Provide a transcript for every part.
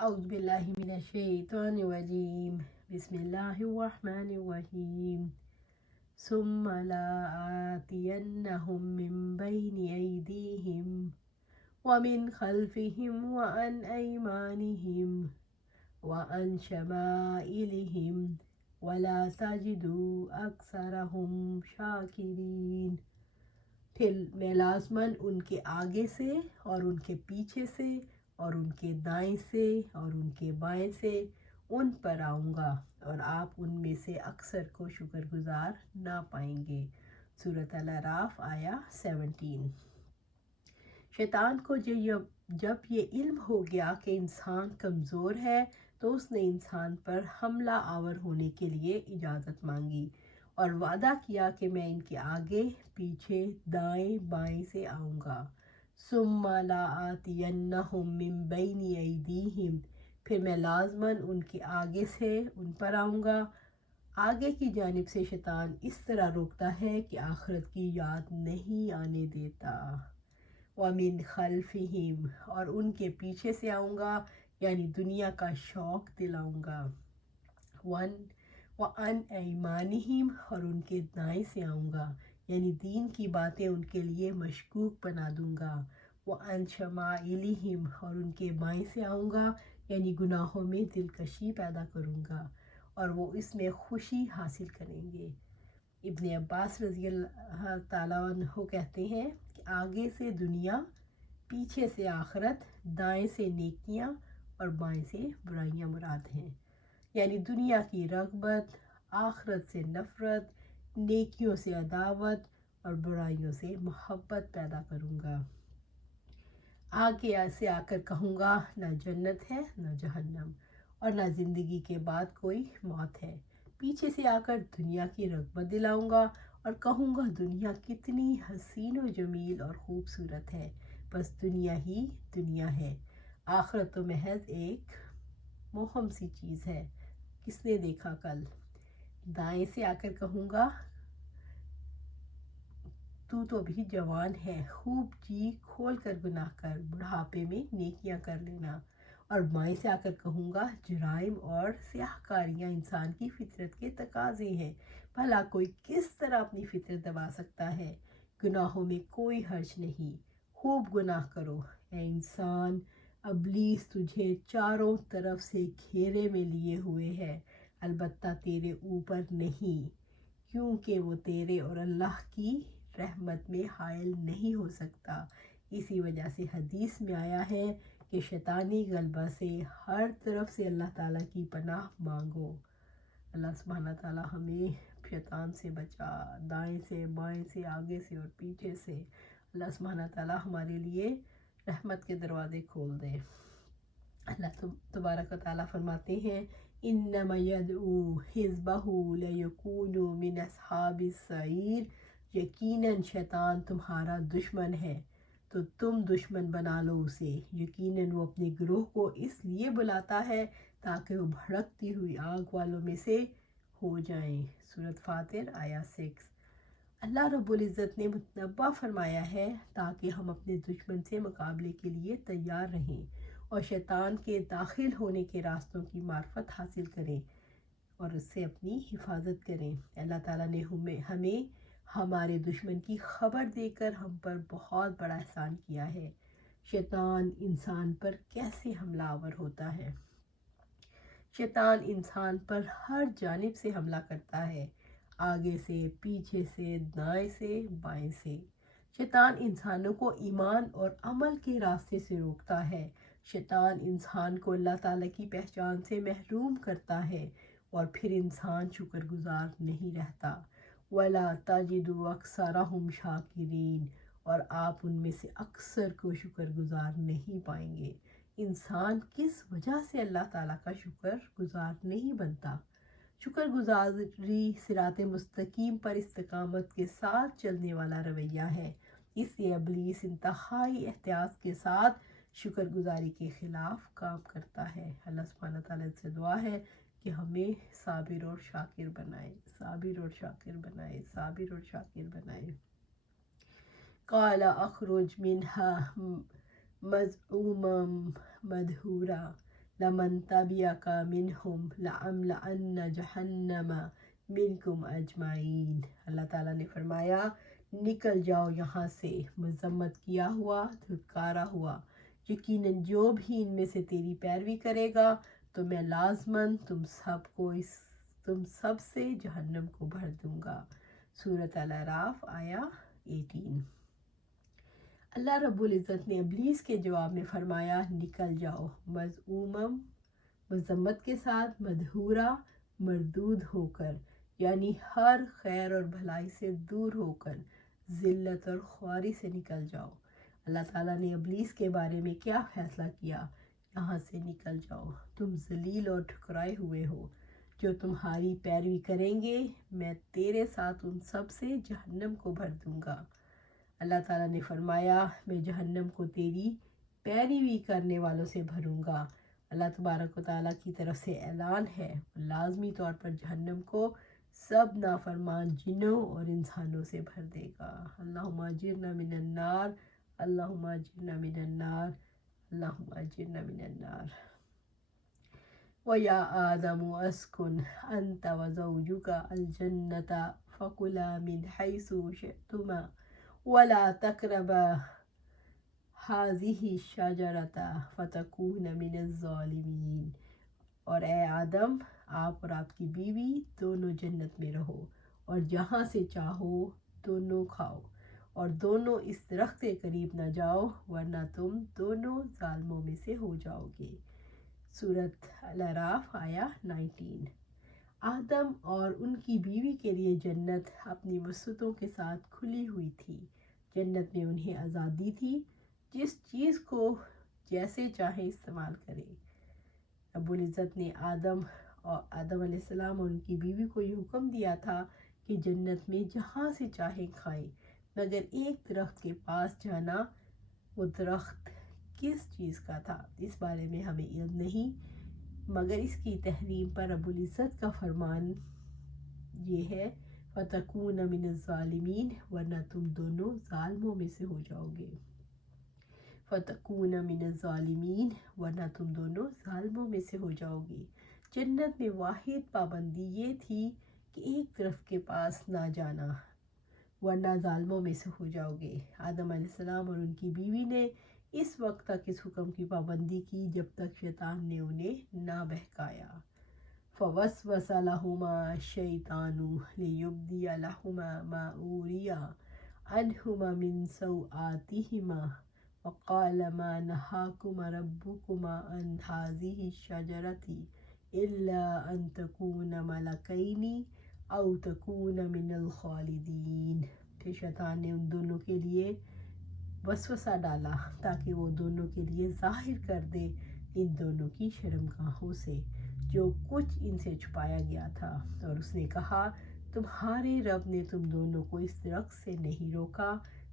अऊज़ुबिल्लाहि मिनश्शैतानिर्रजीम बिस्मिल्लाहिर्रहमानिर्रहीम सुम्मा लआतियन्नहुम मिन बैनि ऐदीहिम व मिन खल्फिहिम व अन ऐमानिहिम व अन शमाइलिहिम वला तजिदु अक्सरहुम शाकिरीन। फिर मैं लाज़मन उनके आगे से और उनके पीछे से और उनके दाएं से और उनके बाएं से उन पर आऊँगा और आप उनमें से अक्सर को शुक्रगुजार ना पाएंगे। सूरत अल-अराफ आया 17। शैतान को जब ये इल्म हो गया कि इंसान कमज़ोर है तो उसने इंसान पर हमला आवर होने के लिए इजाज़त मांगी और वादा किया कि मैं इनके आगे पीछे दाएं बाएं से आऊँगा। सुम्मा लआतियन्नहुम मिन बैनि ऐदीहिम, फिर मैं लाज़मन उनके आगे से उन पर आऊँगा। आगे की जानिब से शैतान इस तरह रोकता है कि आखिरत की याद नहीं आने देता। व मिन खल्फिहिम, और उनके पीछे से आऊँगा यानी दुनिया का शौक़ दिलाऊँगा। व अन ऐमानिहिम, और उनके दाएं से आऊँगा यानी दीन की बातें उनके लिए मशकूक बना दूँगा। व अन शमाइलिहिम, और उनके बाएं से आऊँगा यानी गुनाहों में दिलकशी पैदा करूँगा और वो इसमें खुशी हासिल करेंगे। इब्न अब्बास रज़ी अल्लाह ताला अन्हु कहते हैं कि आगे से दुनिया, पीछे से आखिरत, दाएं से नेकियां और बाएं से बुराइयां मुराद हैं। यानी दुनिया की रग़बत, आखिरत से नफ़रत, नेकियों से अदावत और बुराइयों से मोहब्बत पैदा करूँगा। आगे से आकर कहूँगा ना जन्नत है ना जहन्नम और ना ज़िंदगी के बाद कोई मौत है। पीछे से आकर दुनिया की रग़बत दिलाऊँगा और कहूँगा दुनिया कितनी हसीन व जमील और ख़ूबसूरत है, बस दुनिया ही दुनिया है। आखिरत तो महज एक मोहम सी चीज़ है, किसने देखा कल। दाएं से आकर कहूँगा तू तो अभी जवान है, खूब जी खोल कर गुनाह कर, बुढ़ापे में नेकियां कर लेना। और बाएं से आकर कहूँगा जुराइम और स्याहकारियाँ इंसान की फितरत के तकाज़े हैं, भला कोई किस तरह अपनी फितरत दबा सकता है। गुनाहों में कोई हर्ज नहीं, खूब गुनाह करो। ए इंसान, इब्लीस तुझे चारों तरफ से घेरे में लिए हुए है, अलबत्ता तेरे ऊपर नहीं, क्योंकि वो तेरे और अल्लाह की रहमत में हायल नहीं हो सकता। इसी वजह से हदीस में आया है कि शैतानी गलबा से हर तरफ से अल्लाह ताला की पनाह मांगो। अल्लाह सुब्हाना ताला हमें शैतान से बचा, दाएं से बाएं से आगे से और पीछे से। अल्लाह सुब्हाना ताला हमारे लिए रहमत के दरवाज़े खोल दे। अल्लाह तबारक व तआला फरमाते हैं इन्नमा यदऊ हिज़्बहु लियकूनु मिन अस्हाबिस सईर, यकीनन शैतान तुम्हारा दुश्मन है तो तुम दुश्मन बना लो उसे। यकीनन वो अपने गिरोह को इसलिए बुलाता है ताकि वो भड़कती हुई आग वालों में से हो जाएं। सूरत फातिर आया 6। अल्लाह रब्बुल इज़्ज़त ने मुतनब्बा फरमाया है ताकि हम अपने दुश्मन से मुकाबले के लिए तैयार रहें और शैतान के दाखिल होने के रास्तों की मार्फत हासिल करें और उससे अपनी हिफाजत करें। अल्लाह ताला ने हमें हमारे दुश्मन की खबर देकर हम पर बहुत बड़ा एहसान किया है। शैतान इंसान पर कैसे हमलावर होता है। शैतान इंसान पर हर जानिब से हमला करता है, आगे से, पीछे से, दाएं से, बाएं से। शैतान इंसानों को ईमान और अमल के रास्ते से रोकता है। शैतान इंसान को अल्लाह ताला की पहचान से महरूम करता है और फिर इंसान शुक्रगुजार नहीं रहता। वला तजिदु अक्सरहुम शाकिरीन, और आप उनमें से अक्सर को शुक्रगुजार नहीं पाएंगे। इंसान किस वजह से अल्लाह ताला का शुक्रगुजार नहीं बनता। शुक्रगुजारी सिराते मुस्तकीम पर इस्तिकामत के साथ चलने वाला रवैया है, इसलिए इब्लीस इंतहाई एहतियात के साथ शुक्रगुजारी के ख़िलाफ़ काम करता है। अल्लाह सुब्हानहू व तआला से दुआ है कि हमें साबिर और शाकिर बनाए, साबिर और शाकिर बनाए, साबिर और शाकिर बनाए। क़ाला अख़रुज मिन्हा मज़ऊमम मदहूरा, لمن تبعک منہم لأملأن جہنم منکم اجمعین۔ اللہ تعالیٰ نے فرمایا نکل جاؤ یہاں سے، مذمت کیا ہوا، دھتکارا ہوا، یقیناً جو بھی ان میں سے تیری پیروی کرے گا تو میں لازماً تم سب سے جہنم کو بھر دوں گا۔ سورۃ الاعراف آیا 18۔ اللہ رب العزت نے ابلیس کے جواب میں فرمایا نکل جاؤ، مذمومم مذمت کے ساتھ، مدحورا مردود ہو کر، یعنی ہر خیر اور بھلائی سے دور ہو کر، ذلت اور خواری سے نکل جاؤ۔ اللہ تعالیٰ نے ابلیس کے بارے میں کیا فیصلہ کیا؟ یہاں سے نکل جاؤ، تم ذلیل اور ٹھکرائے ہوئے ہو، جو تمہاری پیروی کریں گے میں تیرے ساتھ ان سب سے جہنم کو بھر دوں گا۔ اللہ تعالیٰ نے فرمایا میں جہنم کو تیری پیروی کرنے والوں سے بھروں گا۔ اللہ تبارک و تعالیٰ کی طرف سے اعلان ہے، لازمی طور پر جہنم کو سب نافرمان جنوں اور انسانوں سے بھر دے گا۔ اللہم اجرنا من النار، اللہم اجرنا من النار، اللہم اجرنا من النار۔ وَيَا آدَمُ اسْكُنْ أَنْتَ وَزَوْجُكَ الْجَنَّةَ فَكُلَا مِنْ حَيْثُ شِئْتُمَا وَلَا تَقْرَبَا هَٰذِهِ الشَّجَرَةَ فَتَكُونَ مِنَ الظَّالِمِينَ۔ اور اے آدم، آپ اور آپ کی بیوی دونوں جنت میں رہو اور جہاں سے چاہو دونوں کھاؤ، اور دونوں اس درخت کے قریب نہ جاؤ ورنہ تم دونوں ظالموں میں سے ہو جاؤ گے۔ سورۃ الاعراف آیا 19۔ آدم اور ان کی بیوی کے لیے جنت اپنی وسعتوں کے ساتھ کھلی ہوئی تھی۔ جنت میں انہیں آزادی تھی، جس چیز کو جیسے چاہیں استعمال کریں۔ رب العزت نے آدم علیہ السلام اور ان کی بیوی کو یہ حکم دیا تھا کہ جنت میں جہاں سے چاہیں کھائیں، مگر ایک درخت کے پاس جانا، وہ درخت کس چیز کا تھا اس بارے میں ہمیں علم نہیں، مگر اس کی تحریم پر رب العزت کا فرمان یہ ہے فَتَكُونَ مِنَ الظَّالِمِينَ، ورنہ تم دونوں ظالموں میں سے ہو جاؤ گے۔ فَتَكُونَ مِنَ الظَّالِمِينَ، ورنہ تم دونوں ظالموں میں سے ہو جاؤ گے۔ جنت میں واحد پابندی یہ تھی کہ ایک درخت کے پاس نہ جانا، ورنہ ظالموں میں سے ہو جاؤ گے۔ آدم علیہ السلام اور ان کی بیوی نے اس وقت تک اس حکم کی پابندی کی جب تک شیطان نے انہیں نہ بہکایا۔ فوسوس لهما الشیطان لیبدی لهما ما اوری عنہما من سوآتہما وقال ما نہاکما ربکما عن ہذہ الشجرۃ الا ان تکونا ملکین او تکونا من الخالدین۔ پھر شیطان نے ان دونوں کے لیے وسوسہ ڈالا تاکہ وہ دونوں کے لیے ظاہر کر دے ان دونوں کی شرمگاہوں سے جو کچھ ان سے چھپایا گیا تھا، اور اس نے کہا تمہارے رب نے تم دونوں کو اس درخت سے نہیں روکا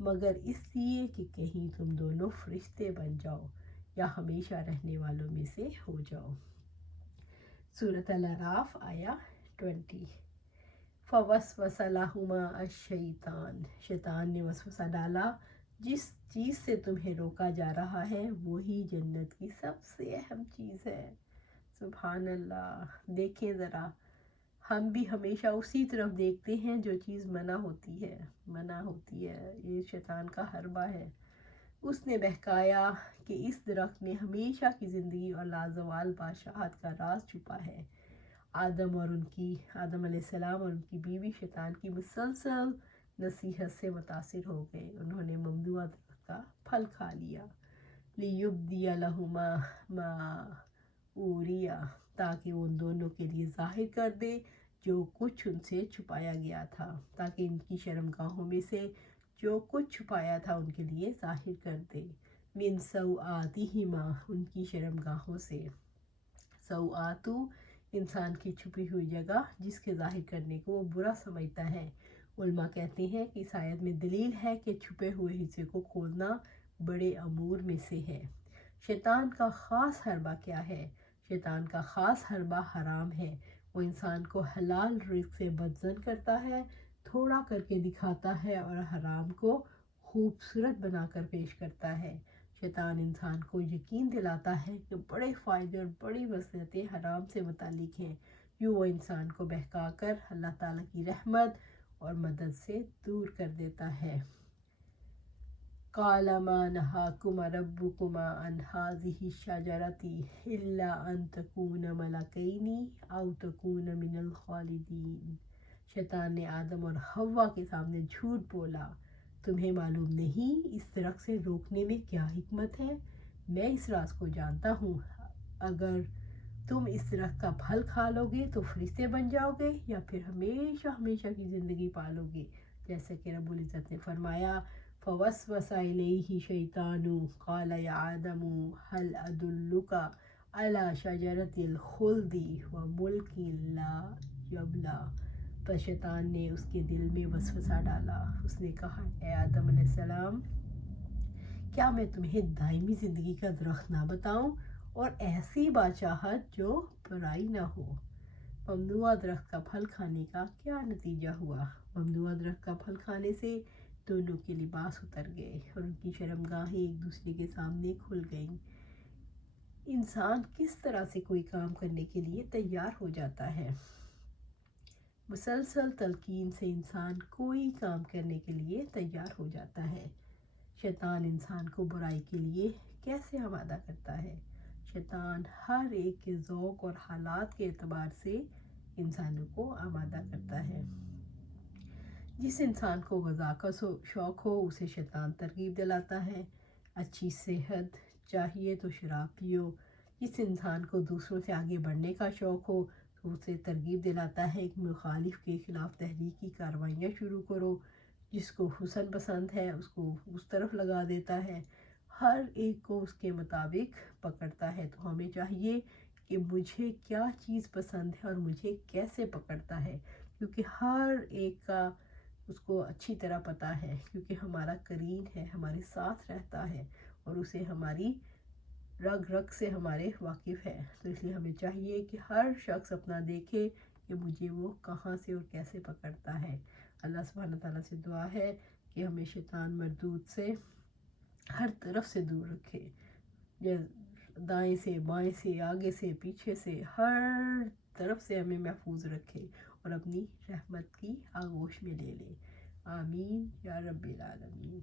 مگر اس لیے کہ کہیں تم دونوں فرشتے بن جاؤ یا ہمیشہ رہنے والوں میں سے ہو جاؤ۔ سورۃ الاعراف آیا 20۔ فوسوس لہما الشیطان، شیطان نے وسوسہ ڈالا جس چیز سے تمہیں روکا جا رہا ہے وہی جنت کی سب سے اہم چیز ہے۔ سبحان اللہ، دیکھیں ذرا، ہم بھی ہمیشہ اسی طرف دیکھتے ہیں جو چیز منع ہوتی ہے۔ یہ شیطان کا حربہ ہے۔ اس نے بہکایا کہ اس درخت میں ہمیشہ کی زندگی اور لازوال بادشاہت کا راز چھپا ہے۔ آدم علیہ السلام اور ان کی بیوی شیطان کی مسلسل نصیحت سے متاثر ہو گئے، انہوں نے ممنوعہ درخت کا پھل کھا لیا۔ لیبدی لہما ما اوری، تاکہ وہ ان دونوں کے لیے ظاہر کر دے جو کچھ ان سے چھپایا گیا تھا، تاکہ ان کی شرمگاہوں میں سے جو کچھ چھپایا تھا ان کے لیے ظاہر کر دے۔ من سوآتہما، ان کی شرمگاہوں سے۔ سوآتو انسان کی چھپی ہوئی جگہ جس کے ظاہر کرنے کو وہ برا سمجھتا ہے۔ علماء کہتے ہیں کہ اس آیت میں دلیل ہے کہ چھپے ہوئے حصے کو کھولنا بڑے امور میں سے ہے۔ شیطان کا خاص حربہ کیا ہے؟ شیطان کا خاص حربہ حرام ہے۔ وہ انسان کو حلال رزق سے بدظن کرتا ہے، تھوڑا کر کے دکھاتا ہے اور حرام کو خوبصورت بنا کر پیش کرتا ہے۔ शैतान इंसान को यकीन दिलाता है कि बड़े फ़ायदे और बड़ी वसीयतें हराम से मुतालिक हैं, यूँ वो इंसान को बहकाकर अल्लाह ताला की रहमत और मदद से दूर कर देता है। क़ाल मा नहाकुमा रब्बुकुमा अन हाज़िहि शजरति इल्ला अन तकूना मलकैनि औ तकूना मिनल खालिदीन। शैतान ने आदम और हव्वा के सामने झूठ बोला, तुम्हें मालूम नहीं इस दरख्त से रोकने में क्या हिकमत है? मैं इस राज को जानता हूँ, अगर तुम इस दरख्त का फल खा लोगे तो फरिश्ते बन जाओगे या फिर हमेशा हमेशा की ज़िंदगी पालोगे। जैसे कि रब्बुल इज़्ज़त ने फरमाया, फ़वस्वसा इलैहि शैतानु क़ाल या आदमु हल अदुल्लुका अला शजरतिल खुल्दी व मुल्किन ला यबला। पर शैतान ने उसके दिल में वसवसा डाला। उसने कहा, ए आदम अलैहिस्सलाम, क्या मैं तुम्हें दायमी ज़िंदगी का दरख्त ना बताऊं और ऐसी बादशाहत जो बुराई ना हो। ममनुआ दरख्त का फल खाने का क्या नतीजा हुआ? ममनुआ दरख्त का फल खाने से दोनों के लिबास उतर गए और उनकी शर्मगाहें एक दूसरे के सामने खुल गईं। इंसान किस तरह से कोई काम करने के लिए तैयार हो जाता है? मुसलसल तलकीन से इंसान कोई काम करने के लिए तैयार हो जाता है। शैतान इंसान को बुराई के लिए कैसे आमादा करता है? शैतान हर एक के ज़ौक़ और हालात के एतबार से इंसानों को आमादा करता है। जिस इंसान को ग़ज़ा का शौक़ हो उसे शैतान तरगीब दिलाता है। अच्छी सेहत चाहिए तो शराब पियो। जिस इंसान को दूसरों से आगे बढ़ने का शौक़ हो तो उसे तरगीब दिलाता है कि मुखालिफ के ख़िलाफ़ तहरीकी कार्रवाइयाँ शुरू करो। जिसको हुस्न पसंद है उसको उस तरफ लगा देता है। हर एक को उसके मुताबिक पकड़ता है। तो हमें चाहिए कि मुझे क्या चीज़ पसंद है और मुझे कैसे पकड़ता है, क्योंकि हर एक का उसको अच्छी तरह पता है, क्योंकि हमारा करीन है, हमारे साथ रहता है और उसे हमारी रग रग से हमारे वाकिफ़ है। तो इसलिए हमें चाहिए कि हर शख्स अपना देखे कि मुझे वो कहाँ से और कैसे पकड़ता है। अल्लाह सुब्हानहू तआला से दुआ है कि हमें शैतान मरदूद से हर तरफ से दूर रखे, दाएं से बाएं से आगे से पीछे से हर तरफ से हमें महफूज रखे और अपनी रहमत की आगोश में ले ले। आमीन या रब्बिल आलमीन।